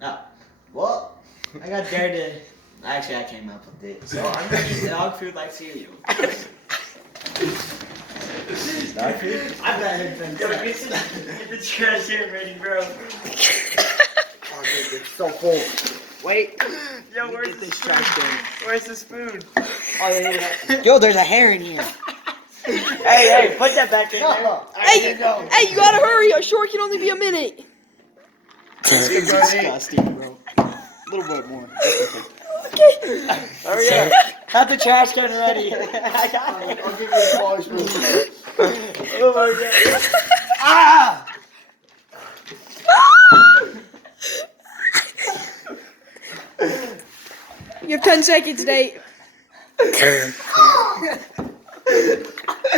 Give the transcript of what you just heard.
Oh, well, I got dared to. Actually, I came up with it. So I'm gonna eat dog food like cereal. Dog food? I've got headphones. Yo, get the trash can ready, bro. Oh, dude, it's so full. Wait. Yo, where's Get the this spoon? trash can. Where's the spoon? Oh, yeah. Yo, there's a hair in here. Hey, put that back in there. Hey, hey, you gotta hurry. A short can only be a minute. This is disgusting, bro. A little bit more. Okay. Hurry up. Have the trash can ready. I'll give you a smaller spoon. Oh my god. Ah! You have 10 seconds, Nate.